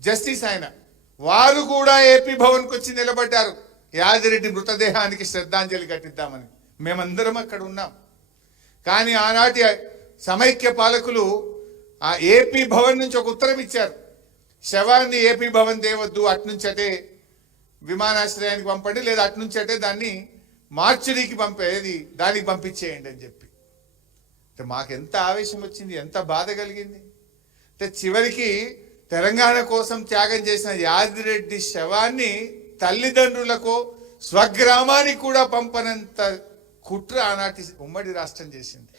Justice ఆయన, వారు కూడా ఏపీ భవన్కి వచ్చి నిలబడ్డారు యాదిరెడ్డి మృతదేహానికి శ్రద్ధాంజలి ఘటిద్దామని. మేమందరం అక్కడ ఉన్నాం. కానీ ఆనాటి సమైక్య పాలకులు ఆ ఏపీ భవన్ నుంచి ఒక ఉత్తరం ఇచ్చారు, శవాన్ని ఏపీ భవన్ తేవద్దు, అట్నుంచటే విమానాశ్రయానికి పంపండి, లేదా అట్నుంచటే దాన్ని మార్చురీకి పంపేది దానికి పంపించేయండి అని చెప్పి. అంటే మాకెంత ఆవేశం వచ్చింది, ఎంత బాధ కలిగింది. అంటే చివరికి తెలంగాణ కోసం త్యాగం చేసిన యాదిరెడ్డి శవాన్ని తల్లిదండ్రులకు స్వగ్రామానికి కూడా పంపనంత కుట్ర ఆనాటి ఉమ్మడి రాష్ట్రం చేసింది.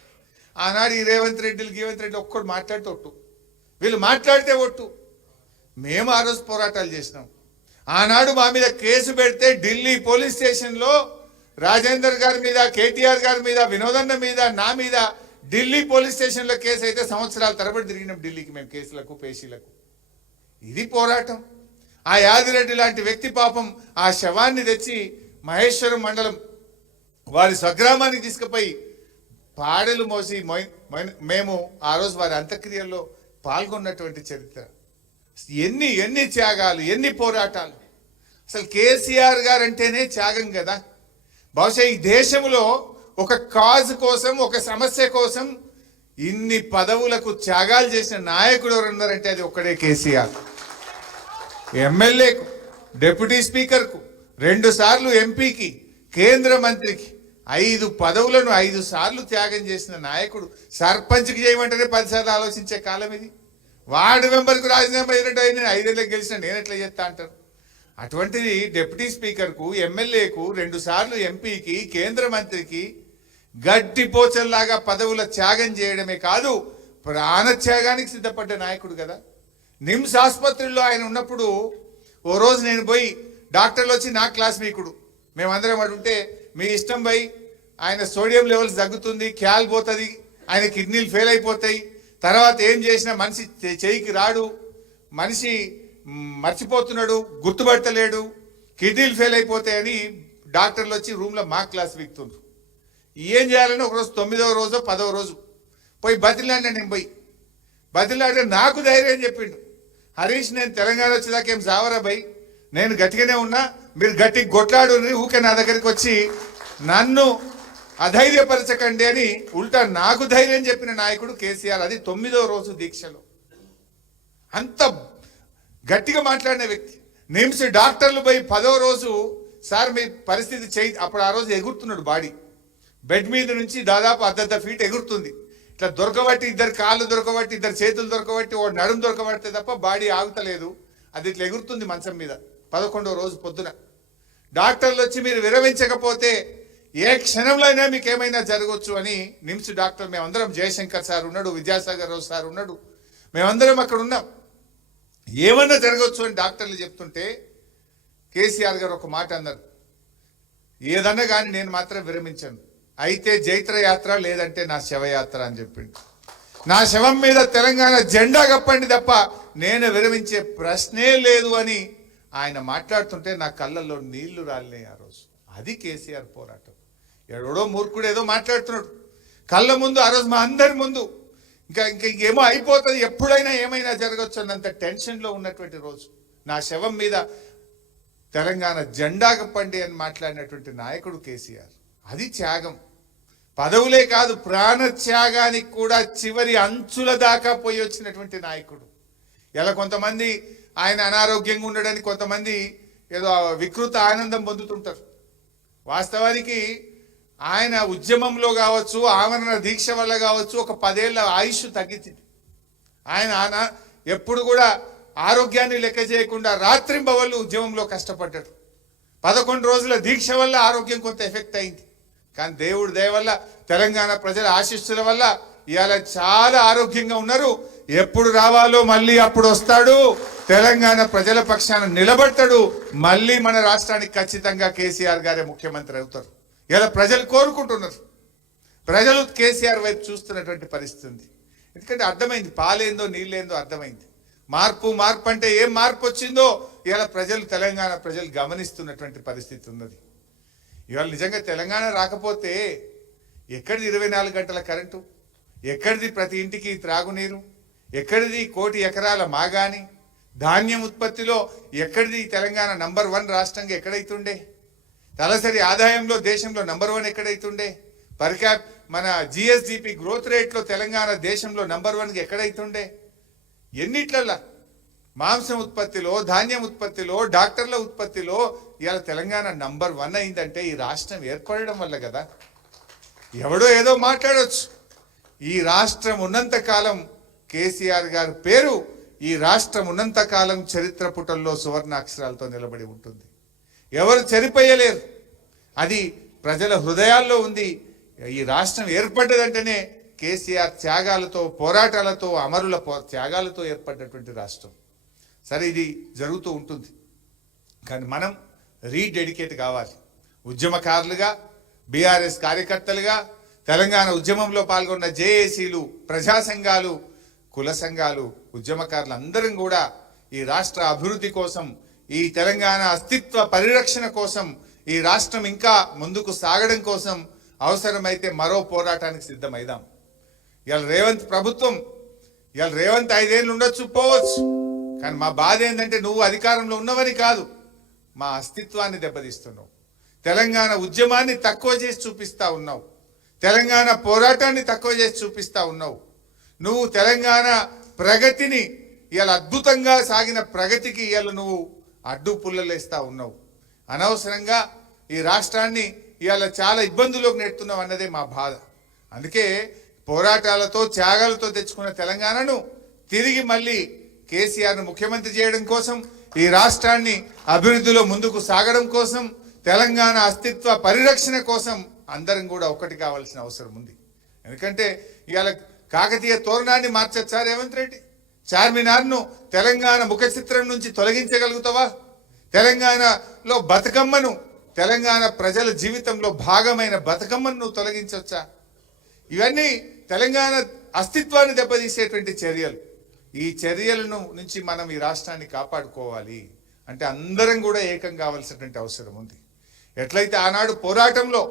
ఆనాడు ఈ రేవంత్ రెడ్డి ఒక్కడు మాట్లాడితే ఒట్టు, వీళ్ళు మాట్లాడితే ఒట్టు. మేము ఆ రోజు పోరాటాలు చేసినాం. ఆనాడు మా మీద కేసు పెడితే ఢిల్లీ పోలీస్ స్టేషన్లో రాజేందర్ గారి మీద, కేటీఆర్ గారి మీద, వినోదన్న మీద, నా మీద ఢిల్లీ పోలీస్ స్టేషన్లో కేసు అయితే సంవత్సరాల తరబడి తిరిగినాం ఢిల్లీకి మేము కేసులకు, పేషీలకు. ఇది పోరాటం. ఆ యాదిరెడ్డి లాంటి వ్యక్తి పాపం ఆ శవాన్ని తెచ్చి మహేశ్వరం మండలం వారి స్వగ్రామానికి తీసుకుపోయి పాడెలు మోసి మేము ఆ రోజు వారి అంత్యక్రియల్లో పాల్గొన్నటువంటి చరిత్ర. ఎన్ని త్యాగాలు, ఎన్ని పోరాటాలు. అసలు కేసీఆర్ గారు అంటేనే త్యాగం కదా. బహుశా ఈ దేశంలో ఒక కాజ్ కోసం, ఒక సమస్య కోసం ఇన్ని పదవులకు త్యాగాలు చేసిన నాయకుడు ఎవరు ఉన్నారంటే అది ఒక్కడే కేసీఆర్. ఎమ్మెల్యేకు, డిప్యూటీ స్పీకర్కు, 2 సార్లు ఎంపీకి, కేంద్ర మంత్రికి 5 పదవులను 5 సార్లు త్యాగం చేసిన నాయకుడు. సర్పంచ్కి చేయమంటేనే 10 సార్లు ఆలోచించే కాలం ఇది. వార్డు మెంబర్కు రాజీనామా అయినట్టు నేను 5 ఏళ్ళకి గెలిచిన నేను ఎట్లా చేస్తా అంటారు. అటువంటిది డిప్యూటీ స్పీకర్కు, ఎమ్మెల్యేకు, 2 సార్లు ఎంపీకి, కేంద్ర మంత్రికి గట్టి పోచల్లాగా పదవుల త్యాగం చేయడమే కాదు, ప్రాణత్యాగానికి సిద్ధపడ్డ నాయకుడు కదా. నిమ్స్ ఆసుపత్రిలో ఆయన ఉన్నప్పుడు ఓ రోజు నేను పోయి, డాక్టర్లు వచ్చి నా క్లాస్మేకుడు, మేమందరం అడుంటే మీ ఇష్టం పోయి, ఆయన సోడియం లెవెల్స్ తగ్గుతుంది, క్యాల్ పోతుంది, ఆయన కిడ్నీలు ఫెయిల్ అయిపోతాయి, తర్వాత ఏం చేసినా మనిషి చేయికి రాడు, మనిషి మర్చిపోతున్నాడు, గుర్తుపట్టలేడు, కిడ్నీలు ఫెయిల్ అయిపోతాయని డాక్టర్లు వచ్చి రూమ్లో మా క్లాస్ వీక్తుండ్రు. ఏం చేయాలని ఒకరోజు 9వ రోజో 10వ రోజు పోయి బతిలాడినా. నేను పోయి బతిలాడితే నాకు ధైర్యం చెప్పిండు, హరీష్ నేను తెలంగాణ వచ్చేదాకా ఏం సావరా భయ్, నేను గట్టిగానే ఉన్నా, మీరు గట్టి కొట్లాడు, ఊకే నా దగ్గరికి వచ్చి నన్ను అధైర్యపరచకండి అని ఉల్టా నాకు ధైర్యం చెప్పిన నాయకుడు కేసీఆర్. అది 9వ రోజు దీక్షలో అంత గట్టిగా మాట్లాడిన వ్యక్తి. నిమ్స్ డాక్టర్లు పోయి 10వ రోజు సార్ మీ పరిస్థితి చేయి, అప్పుడు ఆ రోజు ఎగురుతున్నాడు బాడీ, బెడ్ మీద నుంచి దాదాపు 1.5 ఫీట్ ఎగురుతుంది. ఇట్లా దొరకబట్టి, 2 కాళ్ళు దొరకబట్టి, 2 చేతులు దొరకబట్టి, ఒక నడుము దొరకబడితే తప్ప బాడీ ఆగుతలేదు. అది ఇట్లా ఎగురుతుంది మంచం మీద. 11వ రోజు పొద్దున డాక్టర్లు వచ్చి మీరు విరమించకపోతే ఏ క్షణంలో అయినా మీకు ఏమైనా జరగవచ్చు అని నిమ్స్ డాక్టర్, మేమందరం, జయశంకర్ సార్ ఉన్నాడు, విద్యాసాగర్ రావు సార్ ఉన్నాడు, మేమందరం అక్కడ ఉన్నాం, ఏమన్నా జరగవచ్చు అని డాక్టర్లు చెప్తుంటే కేసీఆర్ గారు ఒక మాట అన్నారు, ఏదన్నా కానీ నేను మాత్రం విరమించాను, అయితే జైత్ర యాత్ర లేదంటే నా శవయాత్ర అని చెప్పిండు. నా శవం మీద తెలంగాణ జెండా కప్పండి తప్ప నేను విరమించే ప్రశ్నే లేదు అని ఆయన మాట్లాడుతుంటే నా కళ్ళల్లో నీళ్లు రాలినాయి ఆ రోజు. అది కేసీఆర్ పోరాటం. ఎవడో మూర్ఖుడు ఏదో మాట్లాడుతున్నాడు కళ్ళ ముందు, ఆ రోజు మా అందరి ముందు. ఇంకేమో అయిపోతుంది, ఎప్పుడైనా ఏమైనా జరగచ్చు అన్నంత టెన్షన్లో ఉన్నటువంటి రోజు. నా శవం మీద తెలంగాణ జెండా కప్పండి అని మాట్లాడినటువంటి నాయకుడు కేసీఆర్. అది త్యాగం. పదవులే కాదు, ప్రాణ త్యాగానికి కూడా చివరి అంచుల దాకా పోయి వచ్చినటువంటి నాయకుడు. ఇలా కొంతమంది ఆయన అనారోగ్యంగా ఉండడానికి కొంతమంది ఏదో వికృత ఆనందం పొందుతుంటారు. వాస్తవానికి ఆయన ఉద్యమంలో కావచ్చు, ఆమరణ దీక్ష వల్ల కావచ్చు, ఒక 10 ఏళ్ల ఆయుష్ తగ్గించింది. ఆయన ఎప్పుడు కూడా ఆరోగ్యాన్ని లెక్క చేయకుండా రాత్రింబవళ్ళు ఉద్యమంలో కష్టపడ్డాడు. 11 రోజుల దీక్ష వల్ల ఆరోగ్యం కొంత ఎఫెక్ట్ అయింది. కానీ దేవుడి దయ వల్ల, తెలంగాణ ప్రజల ఆశీస్సుల వల్ల ఇవాళ చాలా ఆరోగ్యంగా ఉన్నారు. ఎప్పుడు రావాలో మళ్ళీ అప్పుడు వస్తాడు, తెలంగాణ ప్రజల పక్షాన నిలబడతాడు. మళ్ళీ మన రాష్ట్రానికి ఖచ్చితంగా కేసీఆర్ గారే ముఖ్యమంత్రి అవుతారు. ఇలా ప్రజలు కోరుకుంటున్నారు. ప్రజలు కేసీఆర్ వైపు చూస్తున్నటువంటి పరిస్థితి ఉంది. ఎందుకంటే అర్థమైంది, పాలేందో నీళ్ళేందో అర్థమైంది. మార్పు అంటే ఏం మార్పు వచ్చిందో ఇవాళ ప్రజలు, తెలంగాణ ప్రజలు గమనిస్తున్నటువంటి పరిస్థితి ఉన్నది. ఇవాళ నిజంగా తెలంగాణ రాకపోతే ఎక్కడిది 24 గంటల కరెంటు, ఎక్కడిది ప్రతి ఇంటికి త్రాగునీరు, ఎక్కడిది 1,00,00,000 ఎకరాల మాగాని, ధాన్యం ఉత్పత్తిలో ఎక్కడిది తెలంగాణ నంబర్ 1 రాష్ట్రంగా ఎక్కడైతుండే? తలసరి ఆదాయంలో దేశంలో నంబర్ 1 ఎక్కడైతుండే? పర్ క్యాప్ మన జిఎస్డిపి గ్రోత్ రేట్లో తెలంగాణ దేశంలో నంబర్ 1గా ఎక్కడైతుండే? ఎన్నిట్లల్లా మాంసం ఉత్పత్తిలో, ధాన్యం ఉత్పత్తిలో, డాక్టర్ల ఉత్పత్తిలో ఇవాళ తెలంగాణ నంబర్ 1 అయిందంటే ఈ రాష్ట్రం ఏర్పడడం వల్ల కదా. ఎవడో ఏదో మాట్లాడొచ్చు. ఈ రాష్ట్రం ఉన్నంత కాలం కేసీఆర్ గారి పేరు ఈ రాష్ట్రం ఉన్నంత కాలం చరిత్ర పుటల్లో సువర్ణాక్షరాలతో నిలబడి ఉంటుంది. ఎవరు చెరిపోయలేరు. అది ప్రజల హృదయాల్లో ఉంది. ఈ రాష్ట్రం ఏర్పడ్డదంటేనే కేసీఆర్ త్యాగాలతో, పోరాటాలతో, అమరుల త్యాగాలతో ఏర్పడ్డటువంటి రాష్ట్రం. సరే, ఇది జరుగుతూ ఉంటుంది. కానీ మనం రీడెడికేట్ కావాలి. ఉద్యమకారులుగా, బీఆర్ఎస్ కార్యకర్తలుగా, తెలంగాణ ఉద్యమంలో పాల్గొన్న జేఏసీలు, ప్రజా సంఘాలు, కుల సంఘాలు, ఉద్యమకారులు అందరం కూడా ఈ రాష్ట్ర అభివృద్ధి కోసం, ఈ తెలంగాణ అస్తిత్వ పరిరక్షణ కోసం, ఈ రాష్ట్రం ఇంకా ముందుకు సాగడం కోసం అవసరమైతే మరో పోరాటానికి సిద్ధమైదాం. ఇవాళ రేవంత్ ప్రభుత్వం, ఇవాళ రేవంత్ 5 ఏళ్ళు ఉండొచ్చు, పోవచ్చు. కానీ మా బాధ ఏంటంటే నువ్వు అధికారంలో ఉన్నవని కాదు, మా అస్తిత్వాన్ని దెబ్బతీస్తున్నావు. తెలంగాణ ఉద్యమాన్ని తక్కువ చేసి చూపిస్తా ఉన్నావు. తెలంగాణ పోరాటాన్ని తక్కువ చేసి చూపిస్తా ఉన్నావు. నువ్వు తెలంగాణ ప్రగతిని, ఇవాళ అద్భుతంగా సాగిన ప్రగతికి ఇవాళ నువ్వు అడ్డు పుల్లలేస్తా ఉన్నావు. అనవసరంగా ఈ రాష్ట్రాన్ని ఇవాళ చాలా ఇబ్బందుల్లోకి నెడుతున్నావు అన్నదే మా బాధ. అందుకే పోరాటాలతో, త్యాగాలతో తెచ్చుకున్న తెలంగాణను తిరిగి మళ్ళీ కేసీఆర్ను ముఖ్యమంత్రి చేయడం కోసం, ఈ రాష్ట్రాన్ని అభివృద్ధిలో ముందుకు సాగడం కోసం, తెలంగాణ అస్తిత్వ పరిరక్షణ కోసం అందరం కూడా ఒక్కటి కావాల్సిన అవసరం ఉంది. ఎందుకంటే ఇవాళ కాకతీయ తోరణాన్ని మార్చొచ్చా రేవంత్ రెడ్డి? చార్మినార్ను తెలంగాణ ముఖ చిత్రం నుంచి తొలగించగలుగుతావా? తెలంగాణలో బతుకమ్మను, తెలంగాణ ప్రజల జీవితంలో భాగమైన బతుకమ్మను నువ్వు తొలగించవచ్చా? ఇవన్నీ తెలంగాణ అస్తిత్వాన్ని దెబ్బతీసేటువంటి చర్యలు. ఈ చర్యలను నుంచి మనం ఈ రాష్ట్రాన్ని కాపాడుకోవాలి అంటే అందరం కూడా ఏకం కావాల్సినటువంటి అవసరం ఉంది. ఎట్లయితే ఆనాడు పోరాటంలో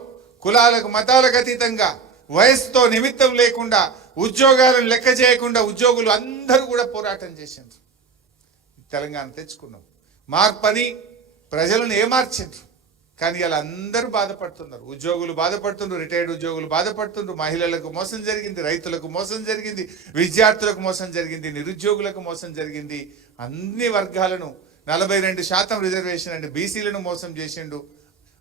కులాలకు, మతాలకు అతీతంగా, వయసుతో నిమిత్తం లేకుండా, ఉద్యోగాలను లెక్క చేయకుండా ఉద్యోగులు అందరూ కూడా పోరాటం చేసిండ్రు. తెలంగాణ తెచ్చుకున్నాం. మార్పని ప్రజలను ఏమార్చిండ్రు. కానీ ఇలా అందరూ బాధపడుతున్నారు. ఉద్యోగులు బాధపడుతున్నారు, రిటైర్డ్ ఉద్యోగులు బాధపడుతున్నారు, మహిళలకు మోసం జరిగింది, రైతులకు మోసం జరిగింది, విద్యార్థులకు మోసం జరిగింది, నిరుద్యోగులకు మోసం జరిగింది. అన్ని వర్గాలను 42% రిజర్వేషన్ అంటే బీసీలను మోసం చేసిండు.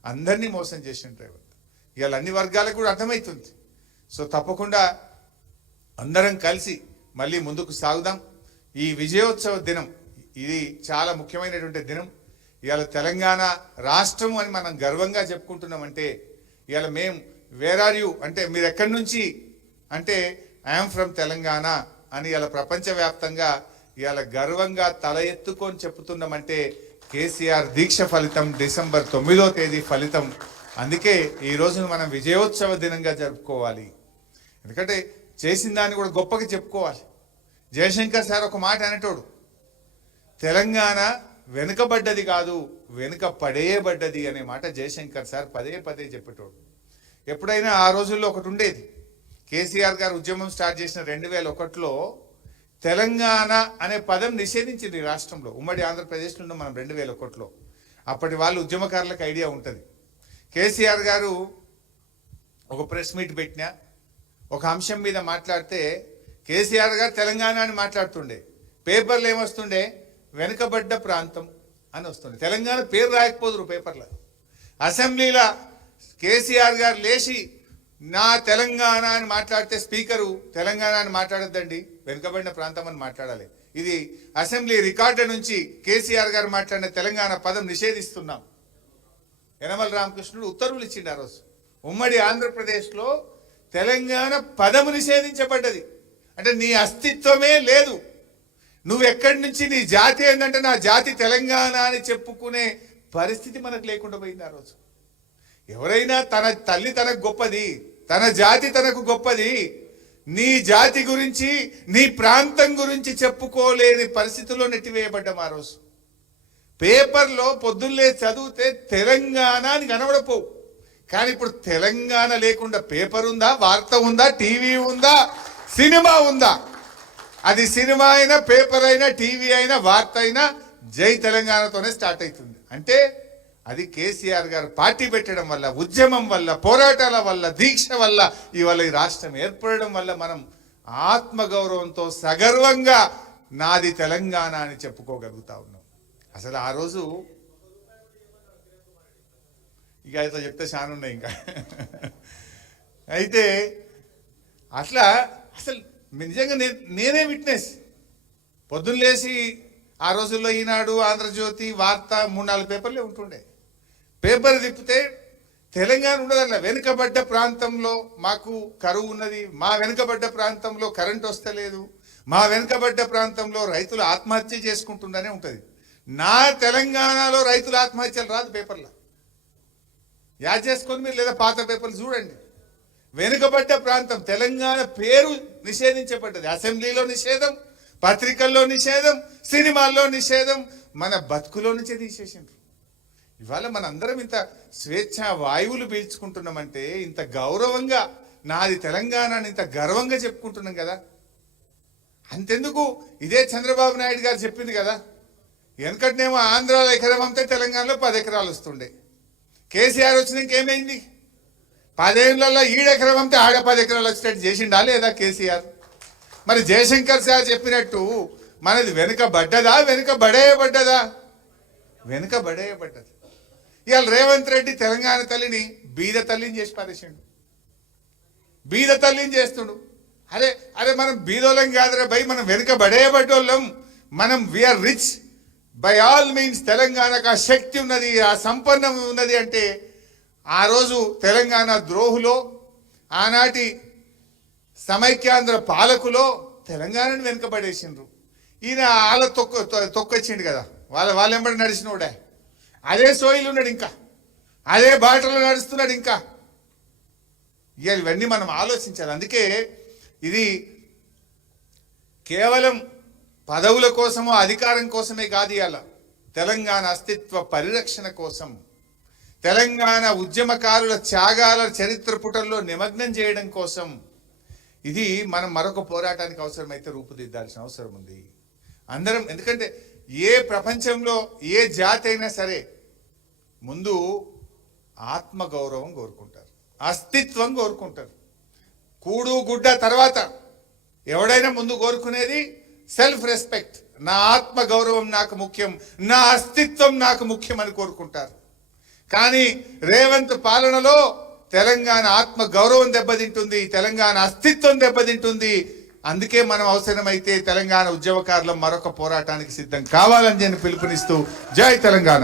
అందరినీ మోసం చేసిండు రేవంత్. ఇవాళ అన్ని వర్గాలకు కూడా అర్థమవుతుంది. సో తప్పకుండా అందరం కలిసి మళ్ళీ ముందుకు సాగుదాం. ఈ విజయోత్సవ దినం ఇది చాలా ముఖ్యమైనటువంటి దినం. ఇవాళ తెలంగాణ రాష్ట్రం అని మనం గర్వంగా చెప్పుకుంటున్నామంటే, ఇవాళ మేము వేర్ ఆర్ యూ అంటే మీరు ఎక్కడి నుంచి అంటే ఐఎమ్ ఫ్రమ్ తెలంగాణ అని ఇవాళ ప్రపంచవ్యాప్తంగా ఇవాళ గర్వంగా తల ఎత్తుకొని చెప్తున్నామంటే కేసీఆర్ దీక్ష ఫలితం, డిసెంబర్ 9వ తేదీ ఫలితం. అందుకే ఈ రోజును మనం విజయోత్సవ దినంగా జరుపుకోవాలి. ఎందుకంటే చేసిన దాన్ని కూడా గొప్పగా చెప్పుకోవాలి. జయశంకర్ సార్ ఒక మాట అనేటోడు, తెలంగాణ వెనుకబడ్డది కాదు, వెనుక పడేయబడ్డది అనే మాట జయశంకర్ సార్ పదే పదే చెప్పేటోడు. ఎప్పుడైనా ఆ రోజుల్లో ఒకటి ఉండేది. కేసీఆర్ గారు ఉద్యమం స్టార్ట్ చేసిన 2001లో తెలంగాణ అనే పదం నిషేధించింది రాష్ట్రంలో. ఉమ్మడి ఆంధ్రప్రదేశ్లో ఉన్నాం మనం 2001లో. అప్పటి వాళ్ళు ఉద్యమకారులకు ఐడియా ఉంటుంది. కేసీఆర్ గారు ఒక ప్రెస్ మీట్ పెట్టినా, ఒక అంశం మీద మాట్లాడితే కేసీఆర్ గారు తెలంగాణ అని మాట్లాడుతుండే. పేపర్లు ఏమొస్తుండే, వెనుకబడ్డ ప్రాంతం అని వస్తుండే. తెలంగాణ పేరు రాయకపోదురు పేపర్లో. అసెంబ్లీలో కేసీఆర్ గారు లేచి నా తెలంగాణ అని మాట్లాడితే స్పీకరు తెలంగాణ అని మాట్లాడొద్దండి, వెనుకబడిన ప్రాంతం అని మాట్లాడాలి. ఇది అసెంబ్లీ రికార్డు నుంచి కేసీఆర్ గారు మాట్లాడిన తెలంగాణ పదం నిషేధిస్తున్నాం. యనమల రామకృష్ణుడు ఉత్తర్వులు ఇచ్చిండు ఆ రోజు. ఉమ్మడి ఆంధ్రప్రదేశ్లో తెలంగాణ పదము నిషేధించబడ్డది. అంటే నీ అస్తిత్వమే లేదు. నువ్వు ఎక్కడి నుంచి, నీ జాతి ఏంటంటే నా జాతి తెలంగాణ అని చెప్పుకునే పరిస్థితి మనకు లేకుండా పోయింది ఆ రోజు. ఎవరైనా తన తల్లి తనకు గొప్పది, తన జాతి తనకు గొప్పది, నీ జాతి గురించి, నీ ప్రాంతం గురించి చెప్పుకోలేని పరిస్థితుల్లో నెట్టివేయబడ్డాం ఆ రోజు. పేపర్లో పొద్దున్నే చదివితే తెలంగాణ అని కనబడపోవు. కానీ ఇప్పుడు తెలంగాణ లేకుండా పేపర్ ఉందా, వార్త ఉందా, టీవీ ఉందా, సినిమా ఉందా? అది సినిమా అయినా, పేపర్ అయినా, టీవీ అయినా, వార్త అయినా జై తెలంగాణతోనే స్టార్ట్ అవుతుంది. అంటే అది కేసీఆర్ గారు పార్టీ పెట్టడం వల్ల, ఉద్యమం వల్ల, పోరాటాల వల్ల, దీక్ష వల్ల ఇవాళ ఈ రాష్ట్రం ఏర్పడడం వల్ల మనం ఆత్మగౌరవంతో సగర్వంగా నాది తెలంగాణ అని చెప్పుకోగలుగుతా ఉన్నాం. అసలు ఆ రోజు ఇక అయితే చెప్తే చాలా ఉన్నాయి ఇంకా. అయితే అట్లా అసలు నిజంగా నేనే విట్నెస్. పొద్దున్న లేచి ఆ రోజుల్లో ఈనాడు, ఆంధ్రజ్యోతి, వార్త 3-4 పేపర్లే ఉంటుండే. పేపర్ తిప్పితే తెలంగాణ ఉండదన్న వెనుకబడ్డ ప్రాంతంలో మాకు కరువు ఉన్నది, మా వెనుకబడ్డ ప్రాంతంలో కరెంట్ వస్తలేదు, మా వెనుకబడ్డ ప్రాంతంలో రైతులు ఆత్మహత్య చేసుకుంటుందనే ఉంటుంది. నా తెలంగాణలో రైతుల ఆత్మహత్యలు రాదు పేపర్లో. యాడ్ చేసుకొని మీరు లేదా పాత పేపర్లు చూడండి. వెనుకబడ్డ ప్రాంతం తెలంగాణ పేరు నిషేధించబడ్డది. అసెంబ్లీలో నిషేధం, పత్రికల్లో నిషేధం, సినిమాల్లో నిషేధం, మన బతుకులో నుంచే తీసేసిండ్రు. ఇవాళ మనందరం ఇంత స్వేచ్ఛ వాయువులు పీల్చుకుంటున్నామంటే, ఇంత గౌరవంగా నాది తెలంగాణ అని ఇంత గర్వంగా చెప్పుకుంటున్నాం కదా. అంతెందుకు, ఇదే చంద్రబాబు నాయుడు గారు చెప్పింది కదా, వెనకటినేమో ఆంధ్రాలో ఎకరం అమ్మితే తెలంగాణలో 10 ఎకరాలు వస్తుండే. కేసీఆర్ వచ్చినాక ఏమైంది? 10 ఏళ్లలో ఈడెకరం అమ్మితే ఆడ 10 ఎకరాలు వచ్చేటట్టు చేసిండా లేదా కేసీఆర్? మరి జయశంకర్ సార్ చెప్పినట్టు మనది వెనుకబడ్డదా, వెనుకబడేయబడ్డదా? వెనుకబడేయబడ్డది. ఇవాళ రేవంత్ రెడ్డి తెలంగాణ తల్లిని బీద తల్లిని చేసి పారేసిండు. బీద తల్లిని చేస్తుడు. అరే అరే మనం బీదోళ్ళం కాదురా భయ్, మనం వెనుకబడేయబడ్డోళ్ళం. మనం we are rich by all means. తెలంగాణకు ఆ శక్తి ఉన్నది, ఆ సంపన్నం ఉన్నది. అంటే ఆ రోజు తెలంగాణ ద్రోహులో, ఆనాటి సమైక్యాంధ్ర పాలకులో తెలంగాణను వెనుకబడేసిండ్రు. ఈయన వాళ్ళ తొక్కొచ్చిండు కదా, వాళ్ళెంబడి నడిచినోడే. అదే సోయిలు ఉన్నాడు, ఇంకా అదే బాటలో నడుస్తున్నాడు. ఇంకా ఇవన్నీ మనం ఆలోచించాలి. అందుకే ఇది కేవలం పదవుల కోసమో అధికారం కోసమే కాదు. ఇవాళ తెలంగాణ అస్తిత్వ పరిరక్షణ కోసం, తెలంగాణ ఉద్యమకారుల త్యాగాల చరిత్ర పుటల్లో నిమగ్నం చేయడం కోసం ఇది మనం మరొక పోరాటానికి అవసరమైతే రూపుదిద్దాల్సిన అవసరం ఉంది అందరం. ఎందుకంటే ఏ ప్రపంచంలో ఏ జాతి అయినా సరే ముందు ఆత్మగౌరవం కోరుకుంటారు, అస్తిత్వం కోరుకుంటారు. కూడు గుడ్డ తర్వాత ఎవడైనా ముందు కోరుకునేది సెల్ఫ్ రెస్పెక్ట్. నా ఆత్మ గౌరవం నాకు ముఖ్యం, నా అస్తిత్వం నాకు ముఖ్యం అని కోరుకుంటారు. కానీ రేవంత్ పాలనలో తెలంగాణ ఆత్మ గౌరవం దెబ్బతింటుంది, తెలంగాణ అస్తిత్వం దెబ్బతింటుంది. అందుకే మనం అవసరమైతే తెలంగాణ ఉద్యమకారులు మరొక పోరాటానికి సిద్ధం కావాలని నేను పిలుపునిస్తూ జై తెలంగాణ.